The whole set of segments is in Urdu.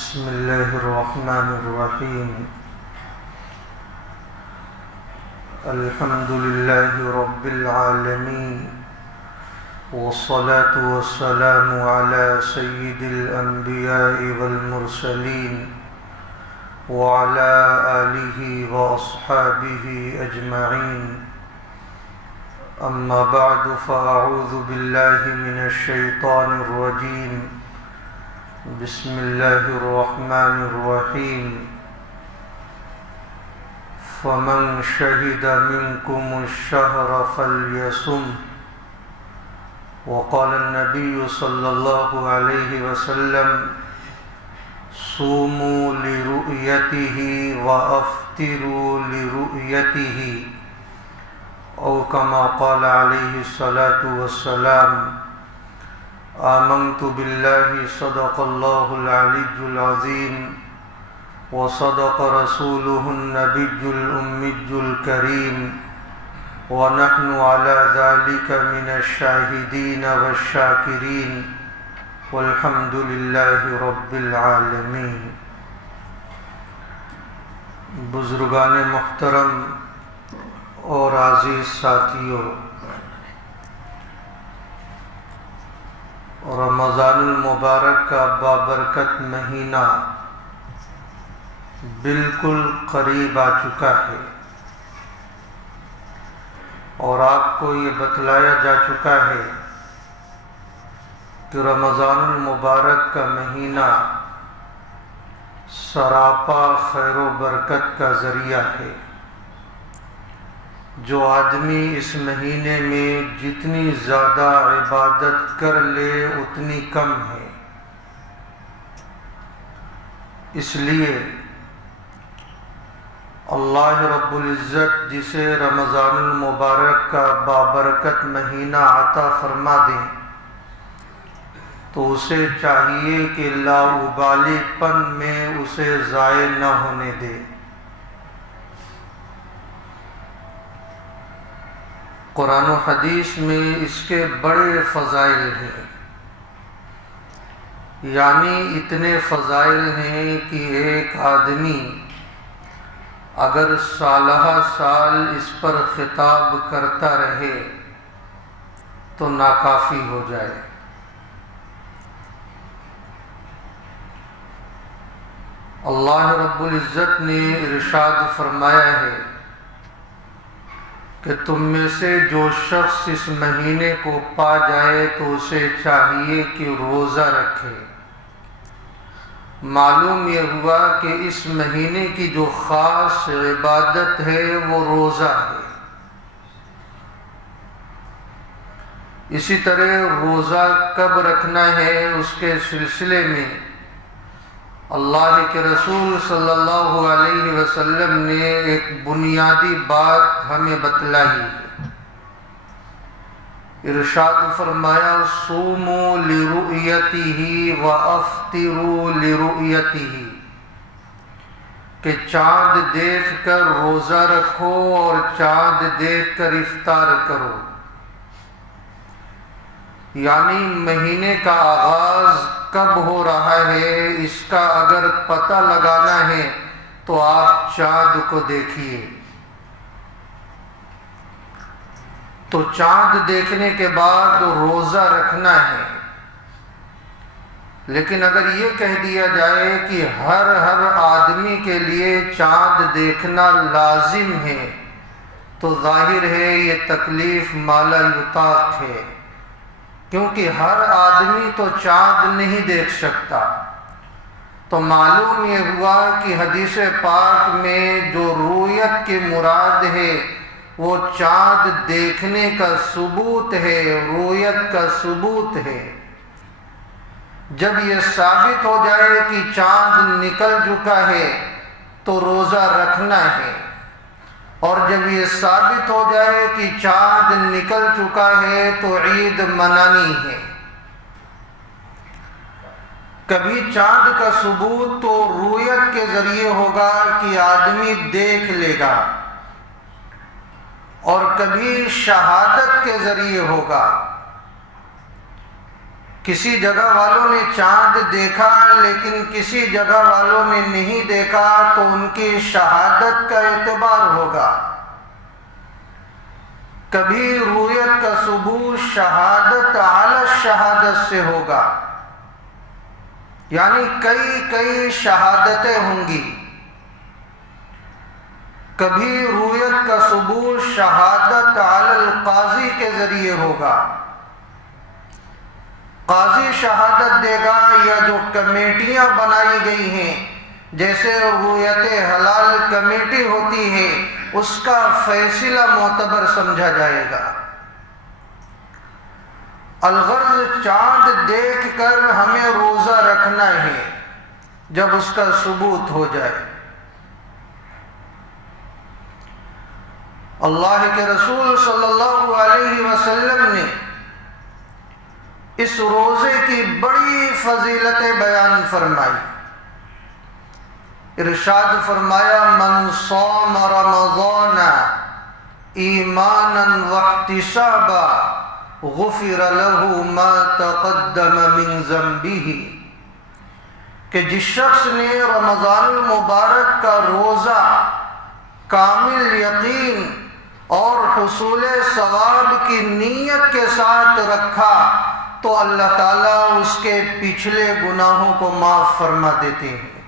بسم اللہ الرحمن الرحیم الحمد للہ رب العالمین والصلاة والسلام علی سید الانبیاء والمرسلین وعلى آلہ واصحابہ اجمعین اما بعد فاعوذ باللہ من الشیطان الرجیم بسم اللہ الرحمن الرحیم فمن شہد منکم الشہر فلیصم وقال النبی صلی اللہ علیہ وسلم صوموا لرؤیتہ وافطروا لرؤیتہ او کما قال علیہ الصلاة والسلام آمنت باللہ صدق اللہ العلی العظیم وصدق رسولہ النبی الأمی الکریم ونحن على ذلك من الشاہدین والشاکرین والحمد للہ رب العالمین۔ بزرگان محترم اور عزیز ساتھیوں، رمضان المبارک کا بابرکت مہینہ بالکل قریب آ چکا ہے، اور آپ کو یہ بتلایا جا چکا ہے کہ رمضان المبارک کا مہینہ سراپا خیر و برکت کا ذریعہ ہے۔ جو آدمی اس مہینے میں جتنی زیادہ عبادت کر لے اتنی کم ہے، اس لیے اللہ رب العزت جسے رمضان المبارک کا بابرکت مہینہ عطا فرما دیں تو اسے چاہیے کہ لاابالی پن میں اسے ضائع نہ ہونے دے۔ قرآن و حدیث میں اس کے بڑے فضائل ہیں، یعنی اتنے فضائل ہیں کہ ایک آدمی اگر سالہ سال اس پر خطاب کرتا رہے تو ناکافی ہو جائے۔ اللہ رب العزت نے ارشاد فرمایا ہے کہ تم میں سے جو شخص اس مہینے کو پا جائے تو اسے چاہیے کہ روزہ رکھے۔ معلوم یہ ہوا کہ اس مہینے کی جو خاص عبادت ہے وہ روزہ ہے۔ اسی طرح روزہ کب رکھنا ہے اس کے سلسلے میں اللہ کے رسول صلی اللہ علیہ وسلم نے ایک بنیادی بات ہمیں بتلائی ہے۔ ارشاد فرمایا صوموا لرؤیتہ وافطروا لرؤیتہ، کہ چاند دیکھ کر روزہ رکھو اور چاند دیکھ کر افطار کرو۔ یعنی مہینے کا آغاز کب ہو رہا ہے اس کا اگر پتہ لگانا ہے تو آپ چاند کو دیکھیے۔ تو چاند دیکھنے کے بعد روزہ رکھنا ہے۔ لیکن اگر یہ کہہ دیا جائے کہ ہر آدمی کے لیے چاند دیکھنا لازم ہے تو ظاہر ہے یہ تکلیف مالا یطاق ہے، کیونکہ ہر آدمی تو چاند نہیں دیکھ سکتا۔ تو معلوم یہ ہوا کہ حدیث پاک میں جو رؤیت کی مراد ہے وہ چاند دیکھنے کا ثبوت ہے، رؤیت کا ثبوت ہے۔ جب یہ ثابت ہو جائے کہ چاند نکل چکا ہے تو روزہ رکھنا ہے، اور جب یہ ثابت ہو جائے کہ چاند نکل چکا ہے تو عید منانی ہے۔ کبھی چاند کا ثبوت تو رؤیت کے ذریعے ہوگا کہ آدمی دیکھ لے گا، اور کبھی شہادت کے ذریعے ہوگا۔ کسی جگہ والوں نے چاند دیکھا لیکن کسی جگہ والوں نے نہیں دیکھا تو ان کی شہادت کا اعتبار ہوگا۔ کبھی رؤیت کا ثبوت شہادت علی الشہادت سے ہوگا، یعنی کئی شہادتیں ہوں گی۔ کبھی رؤیت کا ثبوت شہادت علی القاضی کے ذریعے ہوگا، قاضی شہادت دے گا، یا جو کمیٹیاں بنائی گئی ہیں جیسے رؤیت حلال کمیٹی ہوتی ہے اس کا فیصلہ معتبر سمجھا جائے گا۔ الغرض چاند دیکھ کر ہمیں روزہ رکھنا ہے جب اس کا ثبوت ہو جائے۔ اللہ کے رسول صلی اللہ علیہ وسلم نے اس روزے کی بڑی فضیلتیں بیان فرمائی۔ ارشاد فرمایا من صام رمضان ایمانا واحتسابا غفر له ما تقدم من ذنبه، کہ جس شخص نے رمضان المبارک کا روزہ کامل یقین اور حصول ثواب کی نیت کے ساتھ رکھا تو اللہ تعالیٰ اس کے پچھلے گناہوں کو معاف فرما دیتے ہیں۔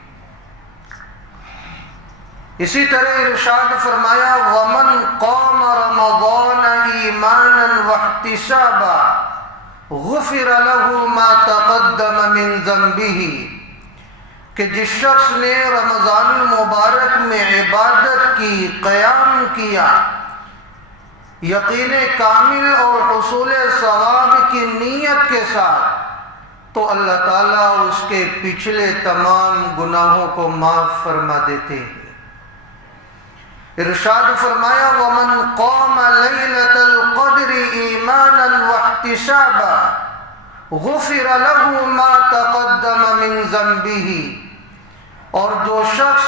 اسی طرح ارشاد فرمایا وَمَنْ قَامَ رَمَضَانَ إِيمَانًا وَاحْتِسَابًا غُفِرَ لَهُ مَا تَقَدَّمَ مِنْ ذَنْبِهِ، کہ جس شخص نے رمضان المبارک میں عبادت کی، قیام کیا، یقین کامل اور حصول ثواب کی نیت کے ساتھ، تو اللہ تعالیٰ اس کے پچھلے تمام گناہوں کو معاف فرما دیتے ہیں۔ ارشاد فرمایا وَمَنْ قَامَ لَيْلَةَ الْقَدْرِ إِيمَانًا وَاحْتِسَابًا غُفِرَ لَهُ مَا تَقَدَّمَ مِنْ ذَنْبِهِ، اور جو شخص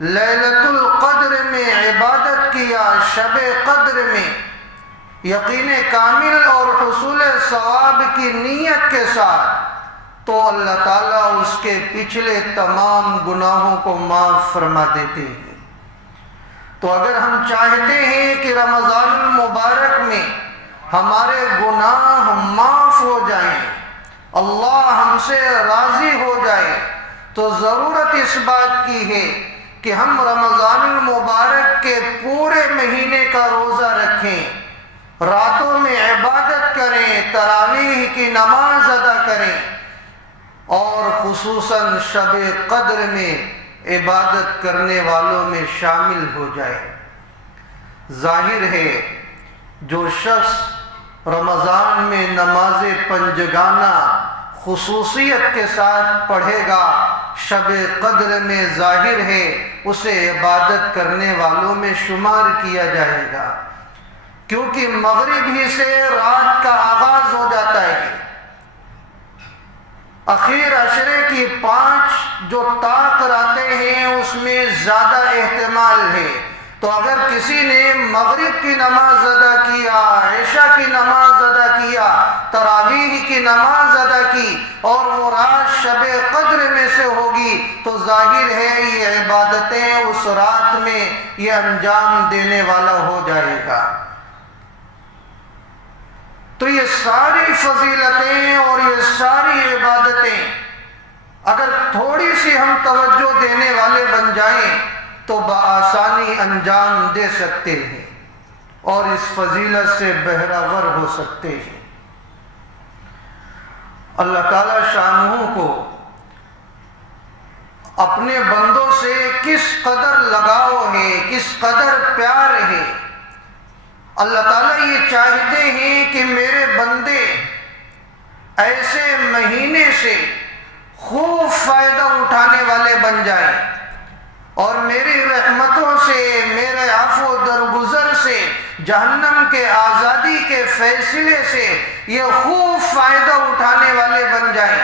لیلۃ القدر میں عبادت کیا، شب قدر میں یقین کامل اور حصول ثواب کی نیت کے ساتھ، تو اللہ تعالیٰ اس کے پچھلے تمام گناہوں کو معاف فرما دیتے ہیں۔ تو اگر ہم چاہتے ہیں کہ رمضان المبارک میں ہمارے گناہ معاف ہو جائیں، اللہ ہم سے راضی ہو جائے، تو ضرورت اس بات کی ہے کہ ہم رمضان المبارک کے پورے مہینے کا روزہ رکھیں، راتوں میں عبادت کریں، تراویح کی نماز ادا کریں، اور خصوصاً شب قدر میں عبادت کرنے والوں میں شامل ہو جائے۔ ظاہر ہے جو شخص رمضان میں نماز پنجگانہ خصوصیت کے ساتھ پڑھے گا، شب قدر میں ظاہر ہے اسے عبادت کرنے والوں میں شمار کیا جائے گا، کیونکہ مغرب ہی سے رات کا آغاز ہو جاتا ہے۔ اخیر عشرے کی 5 جو طاق راتیں ہیں اس میں زیادہ احتمال ہے، تو اگر کسی نے مغرب کی نماز ادا کیا، عشاء کی نماز ادا کیا، تراویح کی نماز ادا کی، اور وہ رات شب قدر میں سے ہوگی، تو ظاہر ہے یہ عبادتیں اس رات میں یہ انجام دینے والا ہو جائے گا۔ تو یہ ساری فضیلتیں اور یہ ساری عبادتیں اگر تھوڑی سی ہم توجہ دینے والے بن جائیں تو بآسانی انجام دے سکتے ہیں اور اس فضیلت سے بہرہ ور ہو سکتے ہیں۔ اللہ تعالیٰ شانہ کو اپنے بندوں سے کس قدر لگاؤ ہے، کس قدر پیار ہے۔ اللہ تعالیٰ یہ چاہتے ہیں کہ میرے بندے ایسے مہینے سے خوب فائدہ اٹھانے والے بن جائیں، اور میری رحمتوں سے، میرے عفو و درگزر سے، جہنم کے آزادی کے فیصلے سے یہ خوب فائدہ اٹھانے والے بن جائیں۔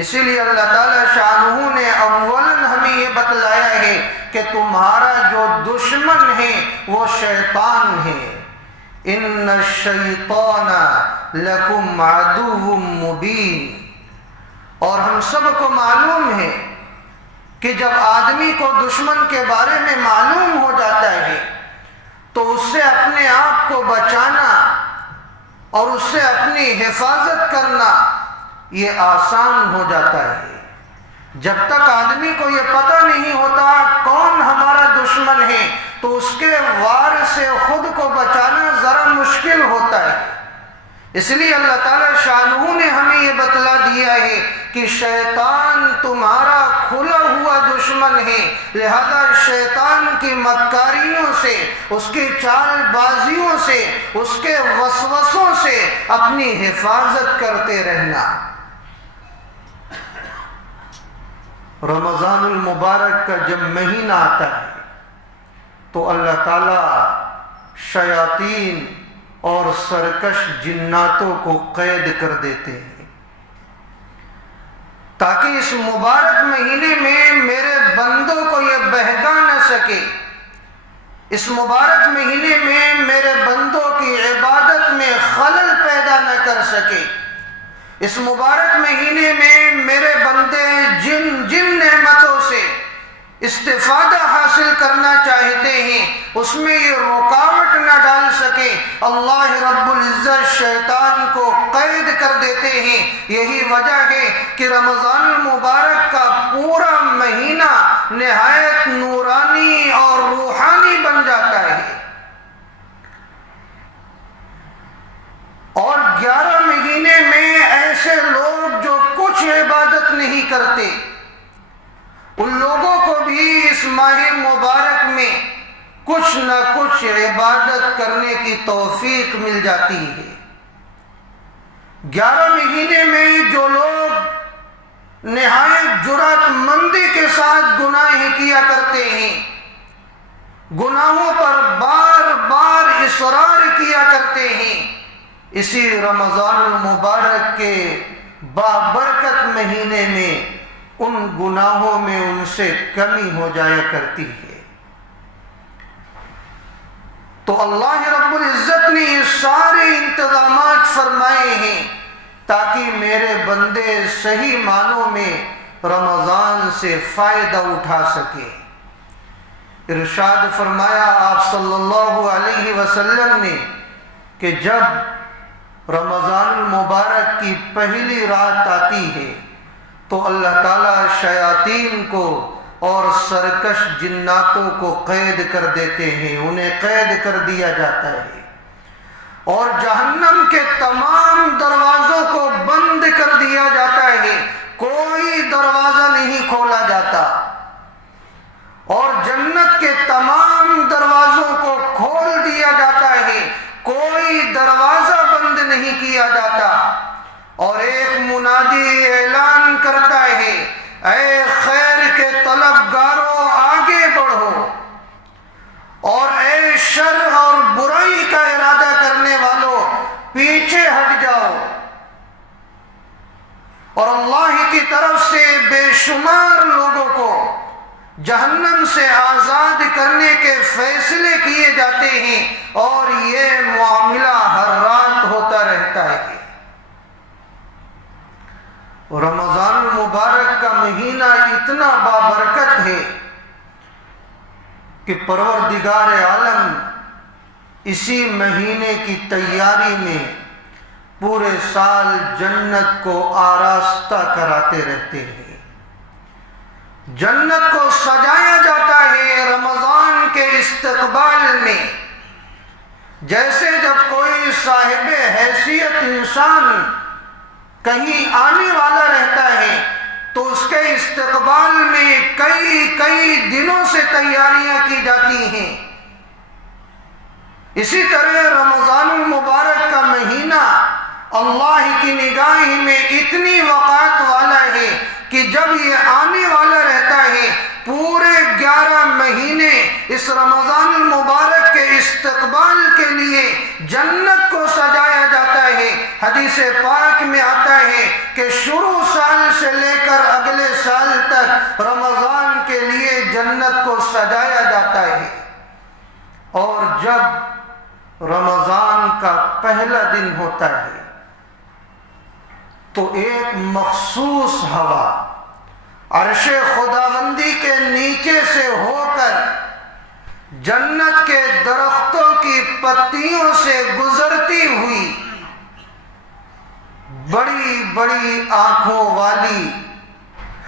اسی لیے اللہ تعالیٰ شانہ نے اولاً ہمیں یہ بتلایا ہے کہ تمہارا جو دشمن ہے وہ شیطان ہے۔ ان الشیطان لکم عدو مبین۔ اور ہم سب کو معلوم ہے کہ جب آدمی کو دشمن کے بارے میں معلوم ہو جاتا ہے تو اس سے اپنے آپ کو بچانا اور اس سے اپنی حفاظت کرنا یہ آسان ہو جاتا ہے۔ جب تک آدمی کو یہ پتہ نہیں ہوتا کون ہمارا دشمن ہے تو اس کے وار سے خود کو بچانا ذرا مشکل ہوتا ہے۔ اس لیے اللہ تعالیٰ شانہ نے ہمیں یہ بتلا دیا ہے کہ شیطان تمہارا کھلا ہوا دشمن ہے، لہذا شیطان کی مکاریوں سے، اس کی چال بازیوں سے، اس کے وسوسوں سے اپنی حفاظت کرتے رہنا۔ رمضان المبارک کا جب مہینہ آتا ہے تو اللہ تعالیٰ شیاطین اور سرکش جناتوں کو قید کر دیتے ہیں تاکہ اس مبارک مہینے میں میرے بندوں کو یہ بہکا نہ سکے، اس مبارک مہینے میں میرے بندوں کی عبادت میں خلل پیدا نہ کر سکے، اس مبارک مہینے میں میرے بندے جن نعمتوں سے استفادہ حاصل کرنا چاہتے ہیں اس میں یہ رکاوٹ نہ ڈال سکے، اللہ رب العزت شیطان کو قید کر دیتے ہیں۔ یہی وجہ ہے کہ رمضان المبارک کا پورا مہینہ نہایت نورانی اور روحانی بن جاتا ہے، اور 11 مہینے میں ایسے لوگ جو کچھ عبادت نہیں کرتے ان لوگوں کو بھی اس ماہ مبارک میں کچھ نہ کچھ عبادت کرنے کی توفیق مل جاتی ہے۔ 11 مہینے میں جو لوگ نہایت جرات مندی کے ساتھ گناہ کیا کرتے ہیں، گناہوں پر بار بار اصرار کیا کرتے ہیں، اسی رمضان المبارک کے بابرکت مہینے میں ان گناہوں میں ان سے کمی ہو جایا کرتی ہے۔ تو اللہ رب العزت نے یہ سارے انتظامات فرمائے ہیں تاکہ میرے بندے صحیح معنوں میں رمضان سے فائدہ اٹھا سکے۔ ارشاد فرمایا آپ صلی اللہ علیہ وسلم نے کہ جب رمضان المبارک کی پہلی رات آتی ہے تو اللہ تعالیٰ شیاطین کو اور سرکش جناتوں کو قید کر دیتے ہیں، انہیں قید کر دیا جاتا ہے، اور جہنم کے تمام دروازوں کو بند کر دیا جاتا ہے، کوئی دروازہ نہیں کھولا جاتا، اور جنت کے تمام دروازوں کو کھول دیا جاتا ہے، کوئی دروازہ بند نہیں کیا جاتا، اور ایک منادی اعلان کرتا ہے، اے خیر کے طلبگاروں آگے بڑھو، اور اے شر اور برائی کا ارادہ کرنے والوں پیچھے ہٹ جاؤ۔ اور اللہ کی طرف سے بے شمار لوگوں کو جہنم سے آزاد کرنے کے فیصلے کیے جاتے ہیں، اور یہ معاملہ ہر رات ہوتا رہتا ہے۔ رمضان المبارک کا مہینہ اتنا بابرکت ہے کہ پروردگار عالم اسی مہینے کی تیاری میں پورے سال جنت کو آراستہ کراتے رہتے ہیں، جنت کو سجایا جاتا ہے رمضان کے استقبال میں۔ جیسے جب کوئی صاحب حیثیت انسان کہیں آنے والا رہتا ہے تو اس کے استقبال میں کئی دنوں سے تیاریاں کی جاتی ہیں، اسی طرح رمضان المبارک کا مہینہ اللہ کی نگاہ میں اتنی وقات والا ہے کہ جب یہ آنے والا رہتا ہے پورے 11 مہینے اس رمضان المبارک کے استقبال کے لیے جنت کو سجایا جاتا ہے۔ حدیث پاک میں آتا ہے کہ شروع سال سے لے کر اگلے سال تک رمضان کے لیے جنت کو سجایا جاتا ہے، اور جب رمضان کا پہلا دن ہوتا ہے تو ایک مخصوص ہوا عرش خداوندی کے نیچے سے ہو کر جنت کے درختوں کی پتیوں سے گزرتی ہوئی بڑی بڑی آنکھوں والی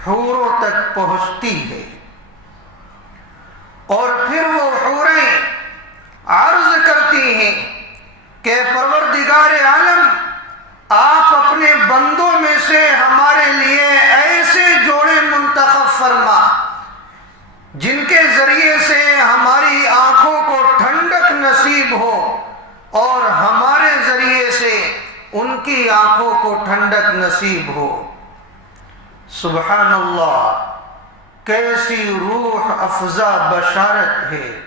حوروں تک پہنچتی ہے، اور پھر وہ حوریں عرض کرتی ہیں کہ پروردگار عالم، آپ اپنے بندوں میں سے ہمارے لیے ایسے جوڑے منتخب فرما جن کے ذریعے سے ہماری آنکھوں کو ٹھنڈک نصیب ہو اور ہمارے ذریعے سے ان کی آنکھوں کو ٹھنڈک نصیب ہو۔ سبحان اللہ، کیسی روح افزا بشارت ہے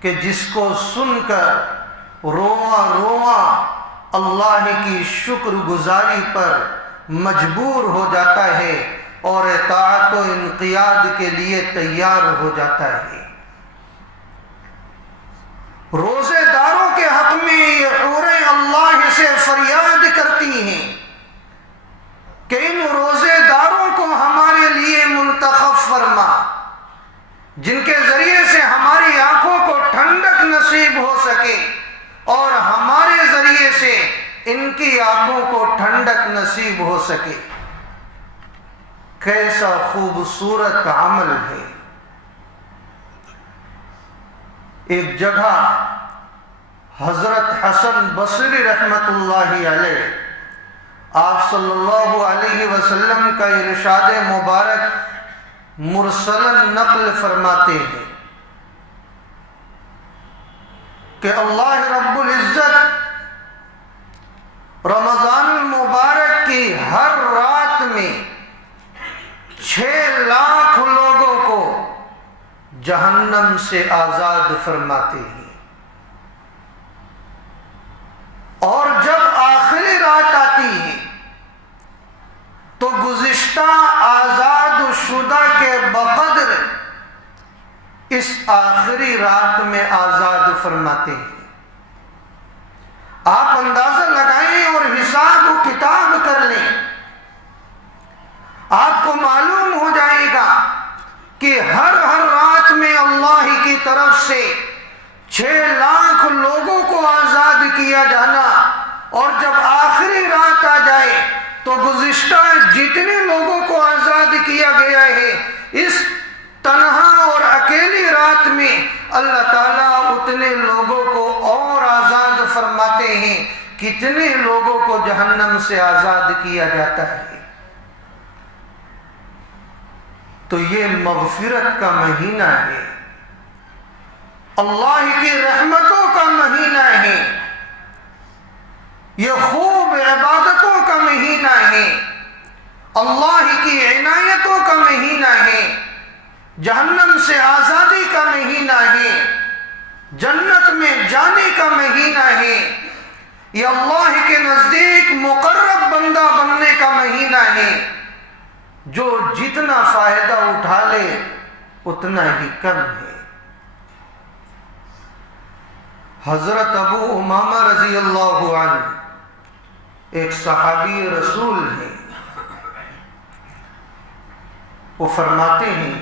کہ جس کو سن کر رواں رواں اللہ کی شکر گزاری پر مجبور ہو جاتا ہے اور اطاعت و انقیاد کے لیے تیار ہو جاتا ہے۔ روزے داروں کے حق میں یہ حوریں اللہ سے فریاد کرتی ہیں کہ ان روزے داروں کو ہمارے لیے منتخب فرما جن کے ذریعے سے ہماری آنکھوں کو ٹھنڈک نصیب ہو سکے اور ہمارے ذریعے سے ان کی آنکھوں کو ٹھنڈک نصیب ہو سکے۔ کیسا خوبصورت عمل ہے۔ ایک جگہ حضرت حسن بصری رحمت اللہ علیہ آپ صلی اللہ علیہ وسلم کا ارشاد مبارک مرسلاً نقل فرماتے ہیں کہ اللہ رب العزت رمضان المبارک کی ہر رات میں 6 لاکھ لوگوں کو جہنم سے آزاد فرماتے ہیں، اور جب آخری رات آتی ہے تو گزشتہ آزاد شدہ کے بقدر اس آخری رات میں آزاد فرماتے ہیں۔ آپ اندازہ لگائیں اور حساب و کتاب کر لیں، آپ کو معلوم ہو جائے گا کہ ہر رات میں اللہ کی طرف سے 6 لاکھ لوگوں کو آزاد کیا جانا، اور جب آخری رات آ جائے تو گزشتہ جتنے لوگوں کو آزاد کیا گیا ہے اس تنہا اور اکیلی رات میں اللہ تعالیٰ اتنے لوگوں کو اور آزاد فرماتے ہیں کتنے لوگوں کو جہنم سے آزاد کیا جاتا ہے۔ تو یہ مغفرت کا مہینہ ہے، اللہ کی رحمتوں کا مہینہ ہے، یہ خوب عبادتوں کا مہینہ ہے، اللہ کی عنایتوں کا مہینہ ہے، جہنم سے آزادی کا مہینہ ہے، جنت میں جانے کا مہینہ ہے، یہ اللہ کے نزدیک مقرب بندہ بننے کا مہینہ ہے۔ جو جتنا فائدہ اٹھا لے اتنا ہی کم ہے۔ حضرت ابو امامہ رضی اللہ عنہ ایک صحابی رسول ہیں، وہ فرماتے ہیں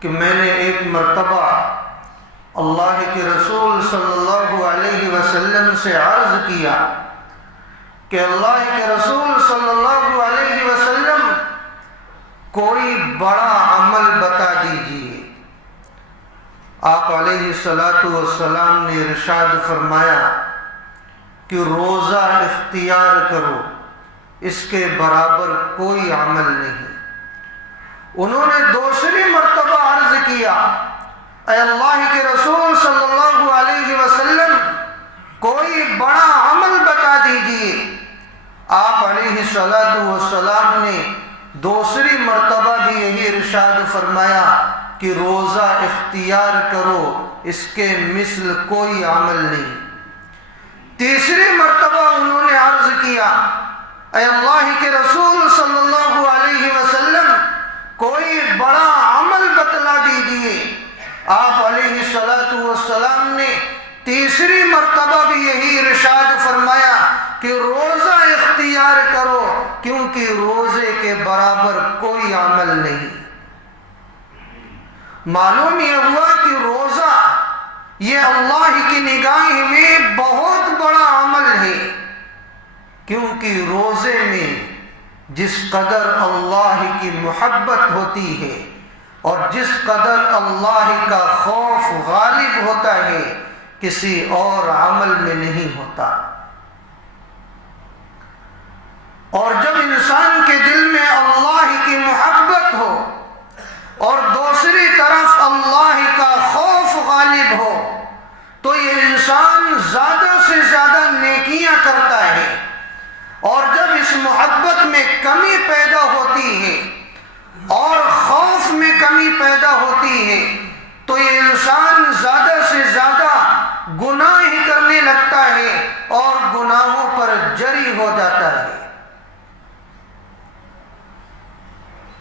کہ میں نے ایک مرتبہ اللہ کے رسول صلی اللہ علیہ وسلم سے عرض کیا کہ اللہ کے رسول صلی اللہ علیہ وسلم کوئی بڑا عمل بتا دیجیے۔ آپ علیہ الصلاۃ والسلام نے ارشاد فرمایا کہ روزہ اختیار کرو، اس کے برابر کوئی عمل نہیں۔ انہوں نے دوسری مرتبہ عرض کیا، اے اللہ کے رسول صلی اللہ علیہ وسلم کوئی بڑا عمل بتا دیجیے۔ آپ علیہ الصلاۃ والسلام نے دوسری مرتبہ بھی یہی ارشاد فرمایا کہ روزہ اختیار کرو، اس کے مثل کوئی عمل نہیں۔ تیسری مرتبہ انہوں نے عرض کیا، اے اللہ کے رسول صلی اللہ علیہ وسلم کوئی بڑا عمل بتلا دیجیے۔ آپ علیہ الصلاۃ والسلام نے تیسری مرتبہ بھی یہی ارشاد فرمایا کہ روزہ اختیار کرو کیونکہ روزے کے برابر کوئی عمل نہیں۔ معلوم یہ ہوا کہ روزہ یہ اللہ کی نگاہ میں بہت بڑا عمل ہے، کیونکہ روزے میں جس قدر اللہ کی محبت ہوتی ہے اور جس قدر اللہ کا خوف غالب ہوتا ہے کسی اور عمل میں نہیں ہوتا۔ اور جب انسان کے دل میں اللہ کی محبت ہو اور دوسری طرف اللہ کا خوف غالب ہو تو یہ انسان زیادہ سے زیادہ نیکیاں کرتا ہے، اور جب اس محبت میں کمی پیدا ہوتی ہے اور خوف میں کمی پیدا ہوتی ہے تو یہ انسان زیادہ سے زیادہ گناہ ہی کرنے لگتا ہے اور گناہوں پر جری ہو جاتا ہے۔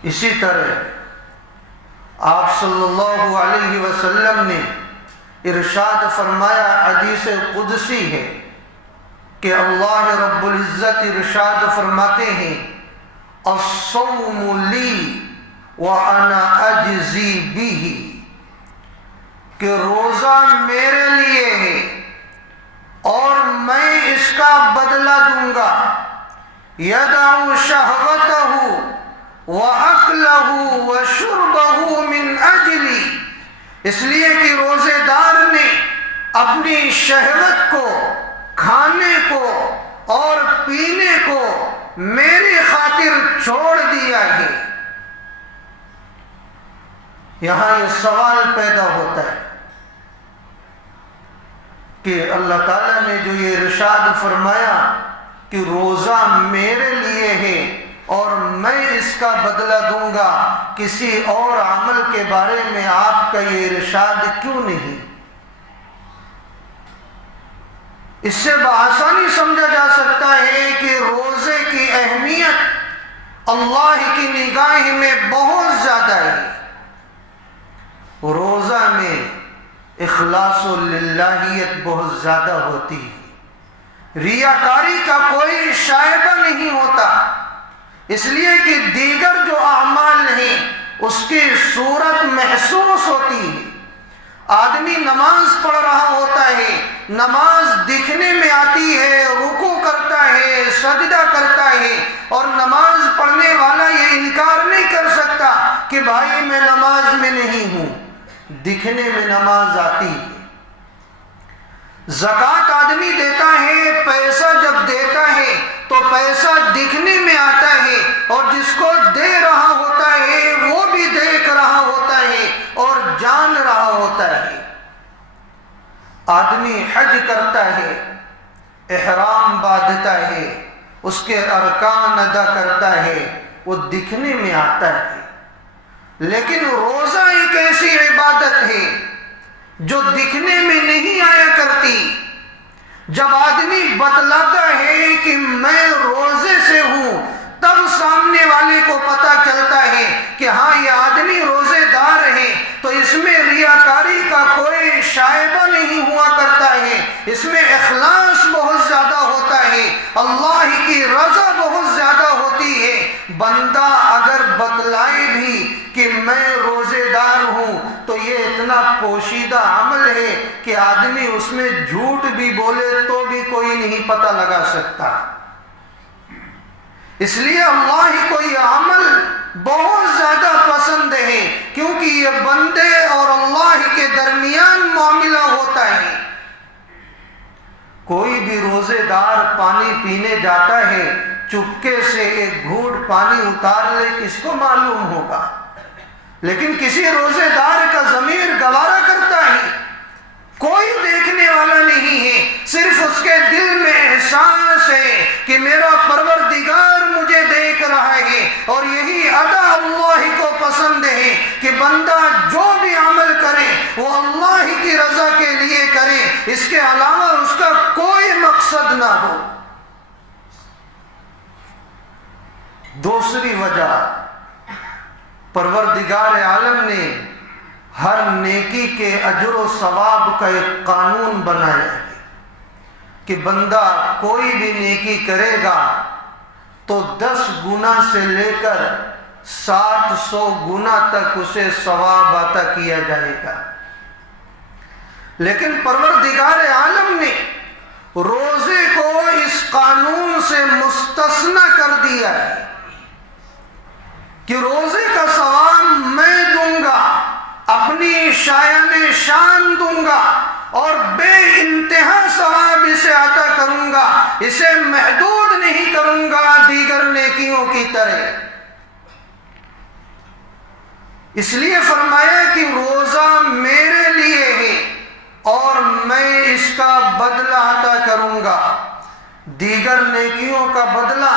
اسی طرح آپ صلی اللہ علیہ وسلم نے ارشاد فرمایا، حدیث قدسی ہے کہ اللہ رب العزت ارشاد فرماتے ہیں الصوم لی وانا اجزی بہ، کہ روزہ میرے لیے ہے اور میں اس کا بدلہ دوں گا۔ یدع شہوتہ وَأَكْلَهُ وَشُرْبَهُ مِنْ أَجْلِ، اس لیے کہ روزے دار نے اپنی شہوت کو، کھانے کو اور پینے کو میری خاطر چھوڑ دیا ہے۔ یہاں یہ سوال پیدا ہوتا ہے کہ اللہ تعالیٰ نے جو یہ ارشاد فرمایا کہ روزہ میرے لیے ہے اور میں اس کا بدلہ دوں گا، کسی اور عمل کے بارے میں آپ کا یہ ارشاد کیوں نہیں؟ اس سے بآسانی سمجھا جا سکتا ہے کہ روزے کی اہمیت اللہ کی نگاہ میں بہت زیادہ ہے۔ روزہ میں اخلاص و للہیت بہت زیادہ ہوتی ہے، ریاکاری کا کوئی شائبہ نہیں ہوتا، اس لیے کہ دیگر جو اعمال ہیں اس کی صورت محسوس ہوتی ہے۔ آدمی نماز پڑھ رہا ہوتا ہے، نماز دکھنے میں آتی ہے، رکوع کرتا ہے، سجدہ کرتا ہے، اور نماز پڑھنے والا یہ انکار نہیں کر سکتا کہ بھائی میں نماز میں نہیں ہوں، دکھنے میں نماز آتی ہے۔ زکوٰۃ آدمی دیتا ہے، پیسہ جب دیتا ہے تو پیسہ دکھنے میں آتا ہے، اور جس کو دے رہا ہوتا ہے وہ بھی دیکھ رہا ہوتا ہے اور جان رہا ہوتا ہے۔ آدمی حج کرتا ہے، احرام باندھتا ہے، اس کے ارکان ادا کرتا ہے، وہ دکھنے میں آتا ہے۔ لیکن روزہ ایک ایسی عبادت ہے جو دکھنے میں نہیں آیا کرتی۔ جب آدمی بتلاتا ہے کہ میں روزے سے ہوں تب سامنے والے کو پتہ چلتا ہے کہ ہاں یہ آدمی روزے دار ہے، تو اس میں ریاکاری کا کوئی شائبہ نہیں ہوا کرتا ہے، اس میں اخلاص بہت زیادہ ہوتا ہے، اللہ کی رضا بہت زیادہ ہوتی ہے۔ بندہ اگر بتلائے بھی کہ میں روزے دار ہوں تو یہ اتنا پوشیدہ عمل ہے کہ آدمی اس میں جھوٹ بھی بولے تو بھی کوئی نہیں پتہ لگا سکتا۔ اس لیے اللہ کو یہ عمل بہت زیادہ پسند ہے، کیونکہ یہ بندے اور اللہ کے درمیان معاملہ ہوتا ہے۔ کوئی بھی روزے دار پانی پینے جاتا ہے، چپکے سے ایک گھونٹ پانی اتار لے، کس کو معلوم ہوگا؟ لیکن کسی روزے دار کا ضمیر گوارا کرتا ہے، کوئی دیکھنے والا نہیں ہے، صرف اس کے دل میں احساس ہے کہ میرا پروردگار مجھے دیکھ رہا ہے، اور یہی ادا اللہ کو پسند ہے کہ بندہ جو بھی عمل کرے وہ اللہ کی رضا کے لیے کرے، اس کے علاوہ اس کا کوئی مقصد نہ ہو۔ دوسری وجہ، پروردگار عالم نے ہر نیکی کے اجر و ثواب کا ایک قانون بنایا ہے کہ بندہ کوئی بھی نیکی کرے گا تو 10 گنا سے لے کر 700 گنا تک اسے ثواب عطا کیا جائے گا۔ لیکن پروردگار عالم نے روزے کو اس قانون سے مستثنی کر دیا ہے کہ روزے کا ثواب میں دوں گا، اپنی شایان شان دوں گا اور بے انتہا ثواب اسے عطا کروں گا، اسے محدود نہیں کروں گا دیگر نیکیوں کی طرح۔ اس لیے فرمایا کہ روزہ میرے لیے ہے اور میں اس کا بدلہ عطا کروں گا، دیگر نیکیوں کا بدلہ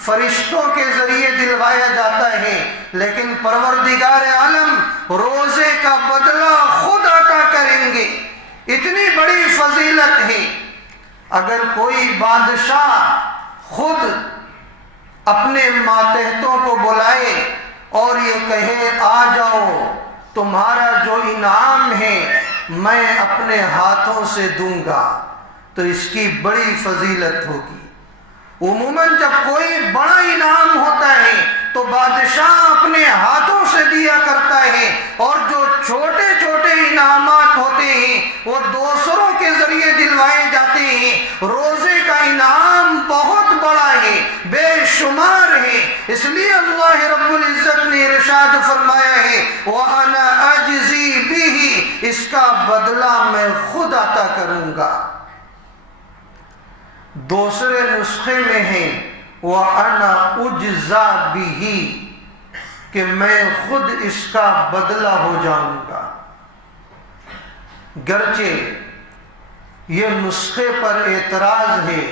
فرشتوں کے ذریعے دلوایا جاتا ہے، لیکن پروردگار عالم روزے کا بدلہ خود عطا کریں گے۔ اتنی بڑی فضیلت ہے، اگر کوئی بادشاہ خود اپنے ماتحتوں کو بلائے اور یہ کہے آ جاؤ، تمہارا جو انعام ہے میں اپنے ہاتھوں سے دوں گا، تو اس کی بڑی فضیلت ہوگی۔ عموماً جب کوئی بڑا انعام ہوتا ہے تو بادشاہ اپنے ہاتھوں سے دیا کرتا ہے، اور جو چھوٹے چھوٹے انعامات ہوتے ہیں وہ دوسروں کے ذریعے دلوائے جاتے ہیں۔ روزے کا انعام بہت بڑا ہے، بے شمار ہے، اس لیے اللہ رب العزت نے ارشاد فرمایا ہے وَأَنَا أَجْزِي بِهِ، اس کا بدلہ میں خود عطا کروں گا۔ دوسرے نسخے میں ہے وَأَنَا أُجْزَى بِهِ، کہ میں خود اس کا بدلہ ہو جاؤں گا۔ گرچہ یہ نسخے پر اعتراض ہے،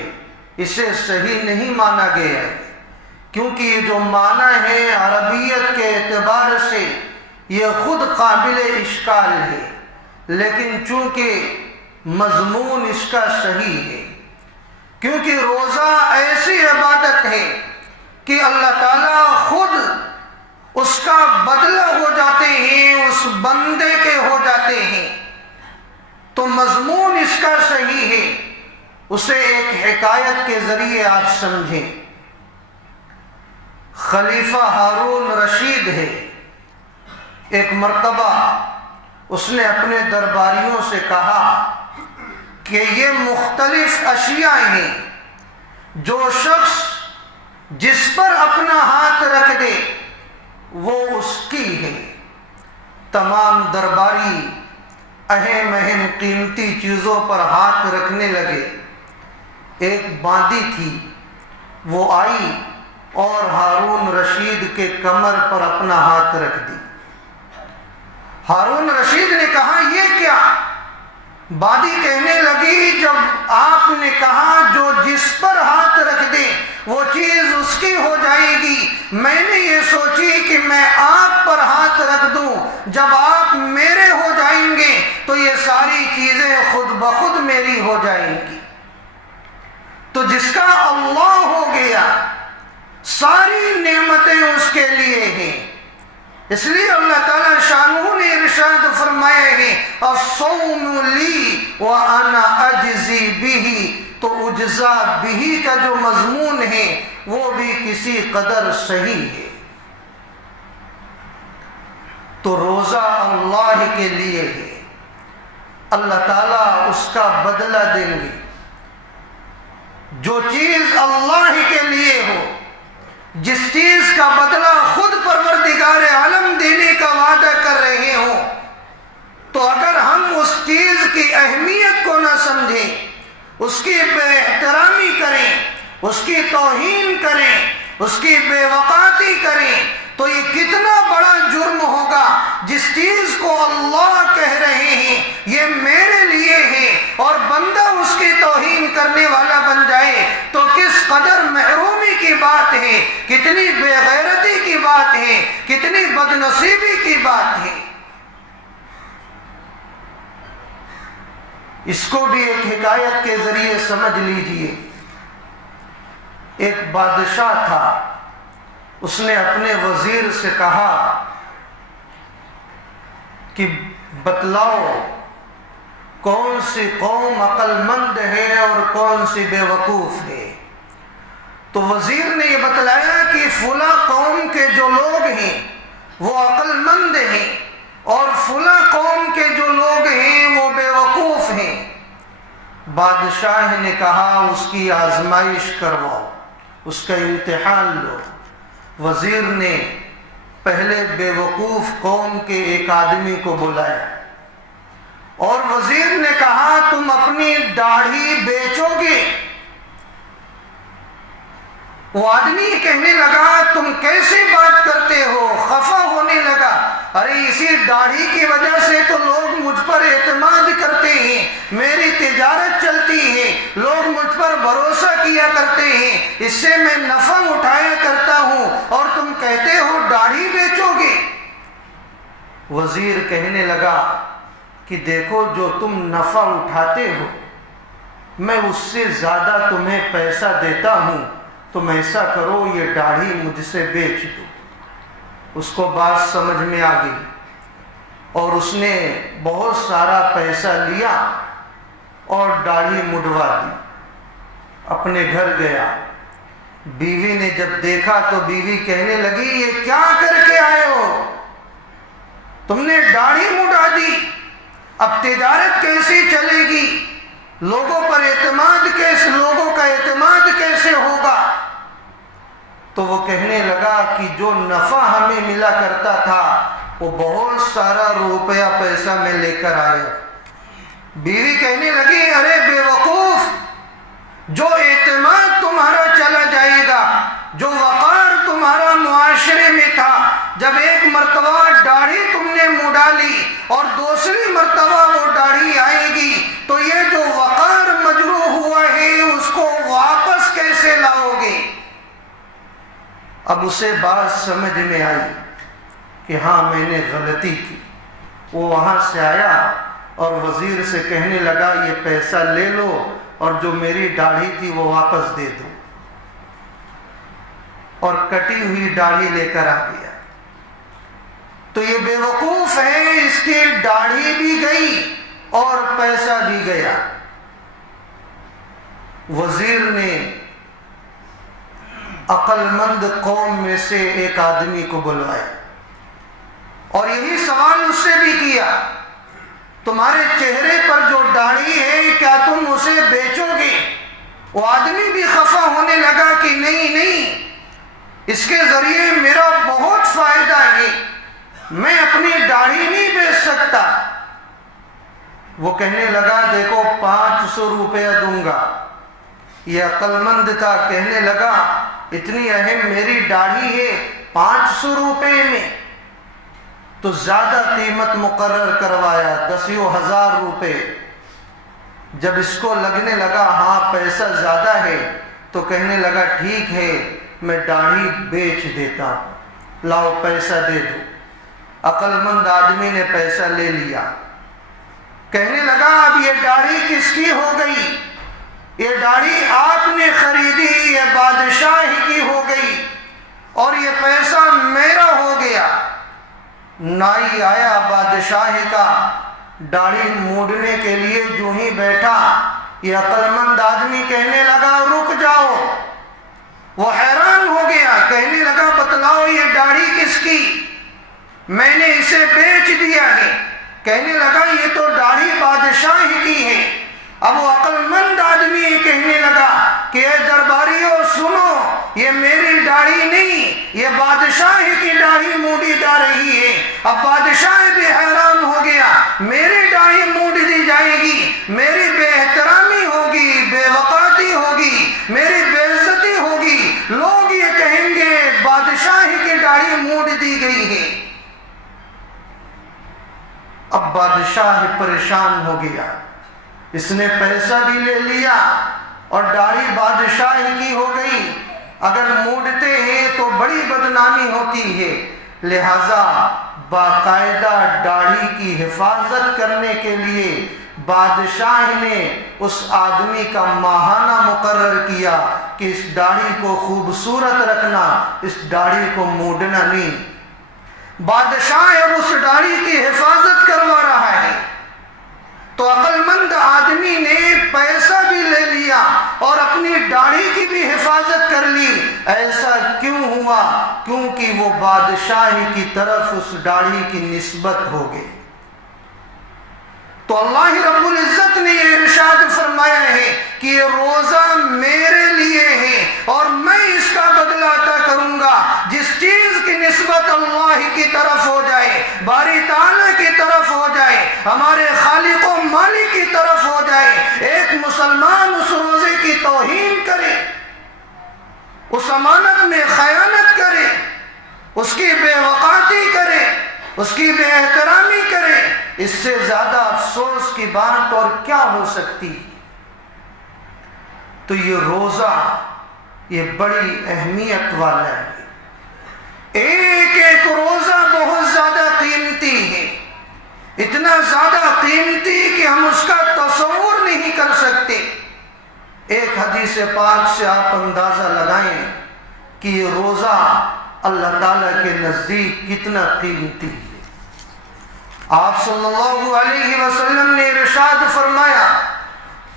اسے صحیح نہیں مانا گیا ہے، کیونکہ یہ جو معنی ہے عربیت کے اعتبار سے یہ خود قابل اشکال ہے، لیکن چونکہ مضمون اس کا صحیح ہے، کیونکہ روزہ ایسی عبادت ہے کہ اللہ تعالیٰ خود اس کا بدلہ ہو جاتے ہیں، اس بندے کے ہو جاتے ہیں، تو مضمون اس کا صحیح ہے۔ اسے ایک حکایت کے ذریعے آپ سمجھیں۔ خلیفہ ہارون رشید ہے، ایک مرتبہ اس نے اپنے درباریوں سے کہا کہ یہ مختلف اشیاء ہیں، جو شخص جس پر اپنا ہاتھ رکھ دے وہ اس کی ہے۔ تمام درباری اہم قیمتی چیزوں پر ہاتھ رکھنے لگے۔ ایک باندی تھی، وہ آئی اور ہارون رشید کے کمر پر اپنا ہاتھ رکھ دی۔ ہارون رشید نے کہا یہ کیا؟ باندی کہنے لگی جب آپ نے کہا جو جس پر ہاتھ رکھ دے وہ چیز اس کی ہو جائے گی، میں نے یہ سوچی کہ میں آپ پر ہاتھ رکھ دوں، جب آپ میرے ہو جائیں گے تو یہ ساری چیزیں خود بخود میری ہو جائیں گی۔ تو جس کا اللہ ہو گیا ساری نعمتیں اس کے لیے ہیں، اس لیے اللہ تعالیٰ شانہ نے ارشاد فرمایا ہے الصوم لی وانا اجزی بہ، تو اجزا بہ کا جو مضمون ہے وہ بھی کسی قدر صحیح ہے۔ تو روزہ اللہ کے لیے ہے، اللہ تعالیٰ اس کا بدلہ دیں گے۔ جو چیز اللہ کے لیے ہو، جس چیز کا بدلہ خود پروردگار عالم دینے کا وعدہ کر رہے ہوں، تو اگر ہم اس چیز کی اہمیت کو نہ سمجھیں، اس کی بے احترامی کریں، اس کی توہین کریں، اس کی بے وقاتی کریں، تو یہ کتنا بڑا جرم ہوگا۔ جس چیز کو اللہ کہہ رہے ہیں یہ میرے لیے ہے اور بندہ اس کی توہین کرنے والا بن جائے تو کس قدر محرومی کی بات ہے، کتنی بے غیرتی کی بات ہے، کتنی بد نصیبی کی بات ہے۔ اس کو بھی ایک حکایت کے ذریعے سمجھ لیجئے۔ ایک بادشاہ تھا، اس نے اپنے وزیر سے کہا کہ بتلاؤ کون سی قوم عقل مند ہے اور کون سی بے وقوف ہے۔ تو وزیر نے یہ بتلایا کہ فلاں قوم کے جو لوگ ہیں وہ عقل مند ہیں اور فلاں قوم کے جو لوگ ہیں وہ بے وقوف ہیں۔ بادشاہ نے کہا اس کی آزمائش کرواؤ، اس کا امتحان لو۔ وزیر نے پہلے بے وقوف قوم کے ایک آدمی کو بلایا اور وزیر نے کہا تم اپنی داڑھی بیچو گے؟ وہ آدمی کہنے لگا تم کیسے بات کرتے ہو؟ خفا ہونے لگا، ارے اسی داڑھی کی وجہ سے تو لوگ مجھ پر اعتماد کرتے ہیں، میری تجارت چلتی ہے، لوگ مجھ پر بھروسہ کیا کرتے ہیں، اس سے میں نفع اٹھایا کرتا ہوں اور تم کہتے ہو داڑھی بیچو گے؟ وزیر کہنے لگا کہ دیکھو جو تم نفع اٹھاتے ہو میں اس سے زیادہ تمہیں پیسہ دیتا ہوں، تم ایسا کرو یہ داڑھی مجھ سے بیچ دو۔ اس کو بات سمجھ میں آ گئی اور اس نے بہت سارا پیسہ لیا اور داڑھی مڈوا دی، اپنے گھر گیا۔ بیوی نے جب دیکھا تو بیوی کہنے لگی یہ کیا کر کے آئے ہو؟ تم نے داڑھی مڈا دی، اب تجارت کیسے چلے گی؟ لوگوں پر لوگوں کا اعتماد کیسے ہوگا؟ تو وہ کہنے لگا کہ جو نفع ہمیں ملا کرتا تھا وہ بہت سارا روپیہ پیسہ میں لے کر آیا۔ بیوی کہنے لگی ارے بے وقوف، جو اعتماد تمہارا چلا جائے گا، جو وقار تمہارا معاشرے میں تھا، جب ایک مرتبہ داڑھی تم نے مڈا لی اور دوسری مرتبہ وہ داڑھی آئے گی تو یہ جو وقار مجروح ہوا ہے اس کو واپس کیسے لاؤ گے؟ اب اسے بات سمجھ میں آئی کہ ہاں میں نے غلطی کی۔ وہ وہاں سے آیا اور وزیر سے کہنے لگا یہ پیسہ لے لو اور جو میری داڑھی تھی وہ واپس دے دو، اور کٹی ہوئی داڑھی لے کر آ گیا۔ تو یہ بے وقوف ہے، اس کی داڑھی بھی گئی اور پیسہ بھی گیا۔ وزیر نے عقل مند قوم میں سے ایک آدمی کو بلوایا اور یہی سوال اس سے بھی کیا، تمہارے چہرے پر جو داڑھی ہے کیا تم اسے بیچو گے؟ وہ آدمی بھی خفا ہونے لگا کہ نہیں، اس کے ذریعے میرا بہت فائدہ ہے، میں اپنی داڑھی نہیں بیچ سکتا۔ وہ کہنے لگا دیکھو 500 روپیہ دوں گا۔ یہ عقل مند تھا، کہنے لگا اتنی اہم میری داڑھی ہے 500 روپے میں؟ تو زیادہ قیمت مقرر کروایا، 10,000 روپے۔ جب اس کو لگنے لگا ہاں پیسہ زیادہ ہے تو کہنے لگا ٹھیک ہے میں داڑھی بیچ دیتا ہوں، لاؤ پیسہ دے دو۔ عقل مند آدمی نے پیسہ لے لیا، کہنے لگا اب یہ داڑھی کس کی ہو گئی؟ یہ داڑھی آپ نے خریدی، یہ بادشاہ کی ہو گئی اور یہ پیسہ میرا ہو گیا۔ نائی آیا بادشاہ کا، داڑھی موڑنے کے لیے جو ہی بیٹھا یہ عقل مند آدمی کہنے لگا رک جاؤ۔ وہ حیران ہو گیا، کہنے لگا بتلاؤ یہ داڑھی کس کی؟ میں نے اسے بیچ دیا ہے۔ کہنے لگا یہ تو داڑھی بادشاہ کی ہے۔ اب وہ عقل مند آدمی کہنے لگا کہ اے درباریوں سنو، یہ میری داڑھی نہیں، یہ بادشاہ کی داڑھی موڑی جا رہی ہے۔ اب بادشاہ بھی حیران ہو گیا، میری داڑھی موڑ دی جائے گی، میری بے احترامی ہوگی، بے وقاتی ہوگی، میری بے عزتی ہوگی، لوگ یہ کہیں گے بادشاہ کی داڑھی موڑ دی گئی ہے۔ اب بادشاہ پریشان ہو گیا، اس نے پیسہ بھی لے لیا اور داڑھی بادشاہ کی ہو گئی، اگر موڑتے ہیں تو بڑی بدنامی ہوتی ہے، لہذا باقاعدہ داڑھی کی حفاظت کرنے کے لیے بادشاہ نے اس آدمی کا ماہانہ مقرر کیا کہ اس داڑھی کو خوبصورت رکھنا، اس داڑھی کو موڑنا نہیں۔ بادشاہ اب اس داڑھی کی حفاظت کروا رہا ہے تو عقل مند آدمی نے پیسہ بھی لے لیا لیا اور اپنی داڑھی کی بھی حفاظت کر لی۔ ایسا کیوں ہوا؟ کیونکہ وہ بادشاہی کی طرف اس داڑھی کی نسبت ہو گئی۔ تو اللہ رب العزت نے یہ ارشاد فرمایا ہے کہ یہ روزہ میرے لیے ہے اور میں اس کا بدلہ عطا کروں گا۔ جس چیز کی نسبت اللہ کی طرف ہو جائے، باری تعالیٰ کی طرف ہو جائے، ہمارے خالق و مالک کی طرف ہو جائے، ایک مسلمان اس روزے کی توہین کرے، اس امانت میں خیانت کرے، اس کی بے وقاتی کرے، اس کی بے احترامی کرے، اس سے زیادہ افسوس کی بات اور کیا ہو سکتی؟ تو یہ روزہ یہ بڑی اہمیت والا ہے۔ ایک ایک روزہ بہت زیادہ قیمتی ہے، اتنا زیادہ قیمتی کہ ہم اس کا تصور نہیں کر سکتے۔ ایک حدیث پاک سے آپ اندازہ لگائیں کہ یہ روزہ اللہ تعالیٰ کے نزدیک کتنا قیمتی ہے۔ آپ صلی اللہ علیہ وسلم نے ارشاد فرمایا،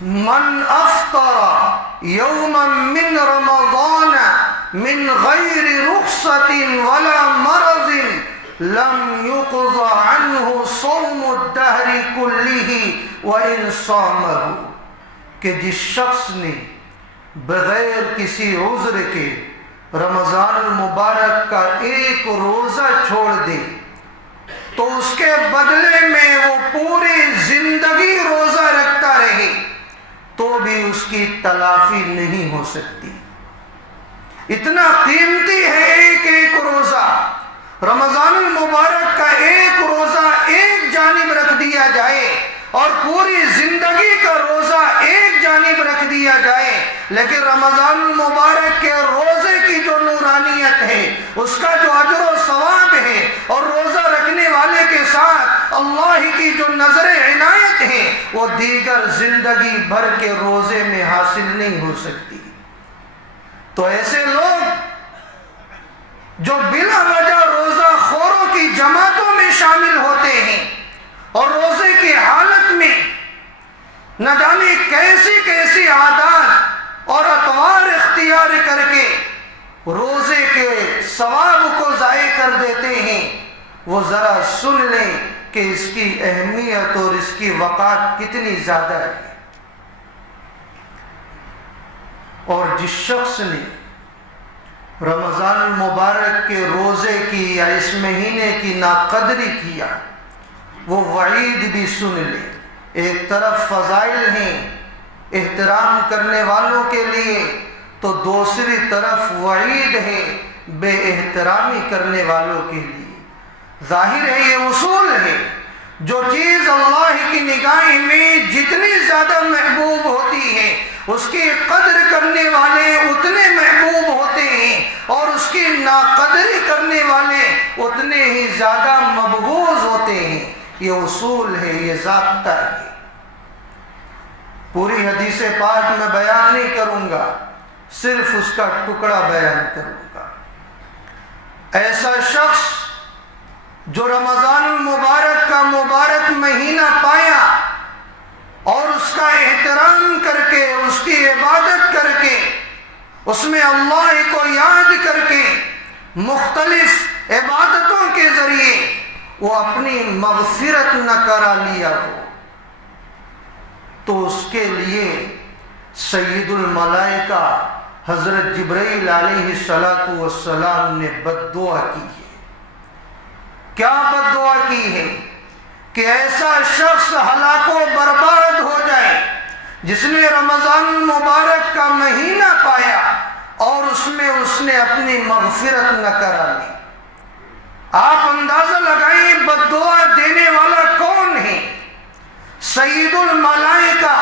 من افطر یوما من رمضان من غیر رخصت ولا مرض لم يقض عنه صوم الدهر كله وان صامه، کہ جس شخص نے بغیر کسی عذر کے رمضان المبارک کا ایک روزہ چھوڑ دے تو اس کے بدلے میں وہ پوری زندگی روزہ رکھتا رہے تو بھی اس کی تلافی نہیں ہو سکتی۔ اتنا قیمتی ہے ایک ایک روزہ۔ رمضان المبارک کا ایک روزہ ایک جانب رکھ دیا جائے اور پوری زندگی کا روزہ ایک جانب رکھ دیا جائے، لیکن رمضان المبارک کے روزے کی جو نورانیت ہے، اس کا جو اجر و ثواب ہے، اور روزہ رکھنے والے کے ساتھ اللہ کی جو نظر عنایت ہے، وہ دیگر زندگی بھر کے روزے میں حاصل نہیں ہو سکتی۔ تو ایسے لوگ جو بلا وجہ روزہ خوروں کی جماعتوں میں شامل ہوتے ہیں اور روزے کی حالت میں نہ جانے کیسی کیسی عادات اور اطوار اختیار کر کے روزے کے ثواب کو ضائع کر دیتے ہیں، وہ ذرا سن لیں کہ اس کی اہمیت اور اس کی وقعت کتنی زیادہ ہے۔ اور جس شخص نے رمضان المبارک کے روزے کی یا اس مہینے کی ناقدری کیا، وہ وعید بھی سن لے۔ ایک طرف فضائل ہیں احترام کرنے والوں کے لیے، تو دوسری طرف وعید ہے بے احترامی کرنے والوں کے لیے۔ ظاہر ہے یہ اصول ہے، جو چیز اللہ کی نگاہ میں جتنی زیادہ محبوب ہوتی ہے اس کی قدر کرنے والے اتنے محبوب ہوتے ہیں، اور اس کی ناقدری کرنے والے اتنے ہی زیادہ مبغوض ہوتے ہیں۔ یہ اصول ہے، یہ ضابطہ ہے۔ پوری حدیث پاک میں بیان نہیں کروں گا، صرف اس کا ٹکڑا بیان کروں گا۔ ایسا شخص جو رمضان المبارک کا مبارک مہینہ پایا اور اس کا احترام کر کے، اس کی عبادت کر کے، اس میں اللہ کو یاد کر کے مختلف عبادتوں کے ذریعے وہ اپنی مغفرت نہ کرا لیا ہو، تو اس کے لیے سید الملائکہ حضرت جبرائیل علیہ السلام نے بد دعا کی ہے۔ کیا بد دعا کی ہے؟ کہ ایسا شخص ہلاک و برباد ہو جائے جس نے رمضان المبارک کا مہینہ پایا اور اس میں اس نے اپنی مغفرت نہ کرا لی۔ آپ اندازہ لگائیں بد دعا دینے والا کون ہے؟ سید الملائکہ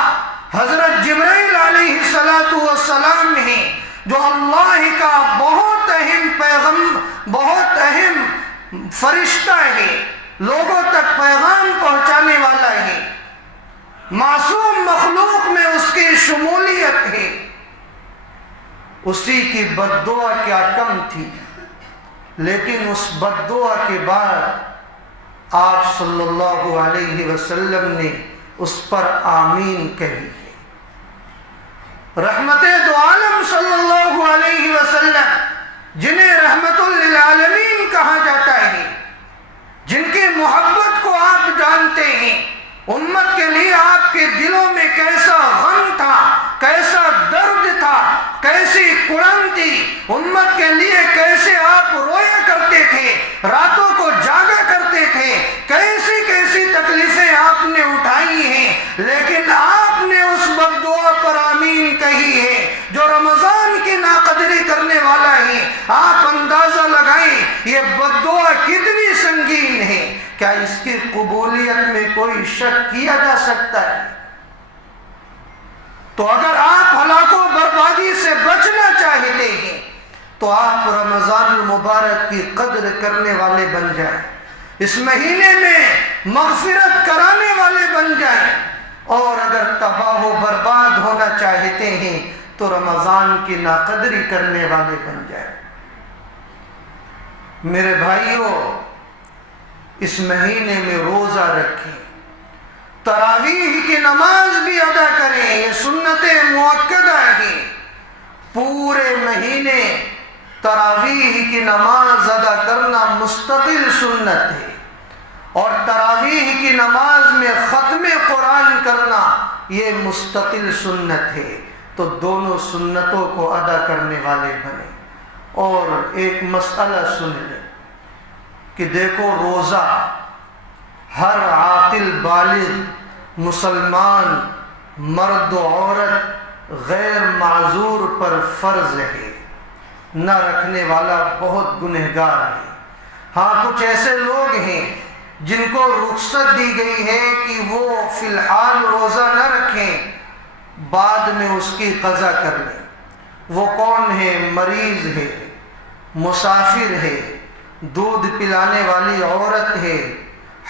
حضرت جبرائیل علیہ السلام ہیں، جو اللہ کا بہت اہم فرشتہ ہے، لوگوں تک پیغام پہنچانے والا ہے، معصوم مخلوق میں اس کی شمولیت ہے۔ اسی کی بد دعا کیا کم تھی، لیکن اس بد دعا کے بعد آپ صلی اللہ علیہ وسلم نے اس پر آمین کہی ہے۔ رحمت دو عالم صلی اللہ علیہ وسلم، جنہیں رحمت للعالمین کہا جاتا ہے، جن کی محبت کو آپ جانتے ہیں، امت کے لیے آپ کے دلوں میں کیسا غم تھا، کیسا درد تھا، کیسی کڑن تھی، امت کے لیے کیسے آپ رویا کرتے تھے، راتوں کو جاگا کرتے تھے، کیسی کیسی تکلیفیں آپ نے اٹھائی ہیں، لیکن آپ نے اس بد دعا پر آمین کہی ہے جو رمضان کی ناقدری کرنے والا ہے۔ آپ اندازہ لگائیں یہ بد دعا کتنی سنگین ہے، کیا اس کی قبولیت میں کوئی شک کیا جا سکتا ہے؟ تو اگر آپ ہلاک و بربادی سے بچنا چاہتے ہیں تو آپ رمضان المبارک کی قدر کرنے والے بن جائیں، اس مہینے میں مغفرت کرانے والے بن جائیں، اور اگر تباہ و برباد ہونا چاہتے ہیں تو رمضان کی ناقدری کرنے والے بن جائیں۔ میرے بھائیوں، اس مہینے میں روزہ رکھیں، تراویح کی نماز بھی ادا کریں، یہ سنت مؤکدہ ہیں۔ پورے مہینے تراویح کی نماز ادا کرنا مستقل سنت ہے، اور تراویح کی نماز میں ختم قرآن کرنا یہ مستقل سنت ہے۔ تو دونوں سنتوں کو ادا کرنے والے بنیں۔ اور ایک مسئلہ سن لیں کہ دیکھو، روزہ ہر عاقل بالغ مسلمان مرد و عورت غیر معذور پر فرض ہے، نہ رکھنے والا بہت گنہگار ہے۔ ہاں، کچھ ایسے لوگ ہیں جن کو رخصت دی گئی ہے کہ وہ فی الحال روزہ نہ رکھیں، بعد میں اس کی قضا کر لیں۔ وہ کون ہے؟ مریض ہے، مسافر ہے، دودھ پلانے والی عورت ہے،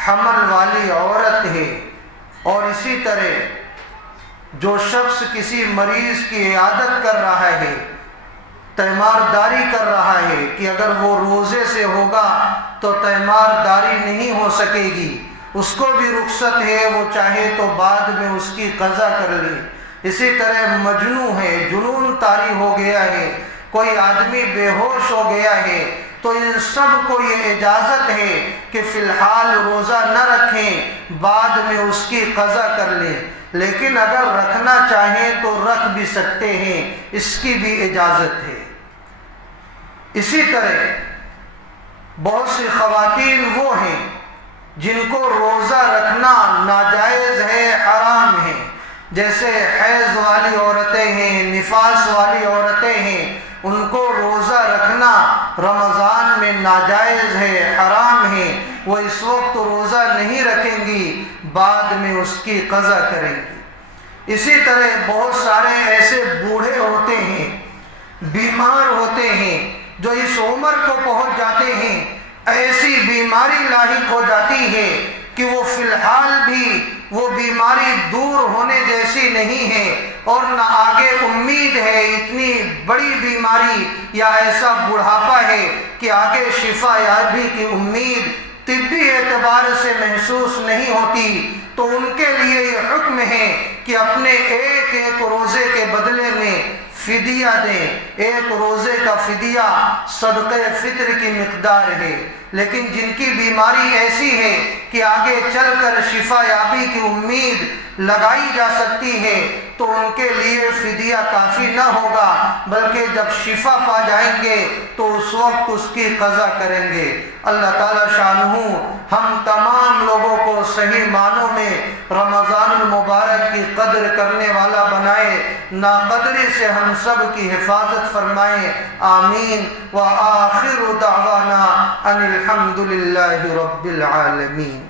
حمل والی عورت ہے، اور اسی طرح جو شخص کسی مریض کی عیادت کر رہا ہے، تیمارداری کر رہا ہے کہ اگر وہ روزے سے ہوگا تو تیمارداری نہیں ہو سکے گی، اس کو بھی رخصت ہے، وہ چاہے تو بعد میں اس کی قضا کر لے۔ اسی طرح مجنون ہے، جنون طاری ہو گیا ہے، کوئی آدمی بے ہوش ہو گیا ہے، تو ان سب کو یہ اجازت ہے کہ فی الحال روزہ نہ رکھیں، بعد میں اس کی قضا کر لیں، لیکن اگر رکھنا چاہیں تو رکھ بھی سکتے ہیں، اس کی بھی اجازت ہے۔ اسی طرح بہت سی خواتین وہ ہیں جن کو روزہ رکھنا ناجائز ہے، حرام ہے، جیسے حیض والی عورتیں ہیں، نفاس والی عورتیں ہیں، ان کو روزہ رکھنا رمضان میں ناجائز ہے، حرام ہے، وہ اس وقت روزہ نہیں رکھیں گی، بعد میں اس کی قضا کریں گی۔ اسی طرح بہت سارے ایسے بوڑھے ہوتے ہیں، بیمار ہوتے ہیں، جو اس عمر کو پہنچ جاتے ہیں، ایسی بیماری لاحق ہو جاتی ہے کہ وہ فی الحال بھی وہ بیماری دور ہونے جیسی نہیں ہے، اور نہ آگے امید ہے، اتنی بڑی بیماری یا ایسا بڑھاپا ہے کہ آگے شفا یابی کی امید طبی اعتبار سے محسوس نہیں ہوتی، تو ان کے لیے یہ حکم ہے کہ اپنے ایک ایک روزے کے بدلے میں فدیہ دیں۔ ایک روزے کا فدیہ صدقہ فطر کی مقدار ہے، لیکن جن کی بیماری ایسی ہے کہ آگے چل کر شفا یابی کی امید لگائی جا سکتی ہے، تو ان کے لیے فدیہ کافی نہ ہوگا، بلکہ جب شفا پا جائیں گے تو اس وقت اس کی قضا کریں گے۔ اللہ تعالیٰ شانہ ہم تمام لوگوں کو صحیح معنوں میں رمضان المبارک کی قدر کرنے والا بنائے، ناقدری سے ہم سب کی حفاظت فرمائے، آمین۔ وآخر دعوانا ان الحمد للہ رب العالمین۔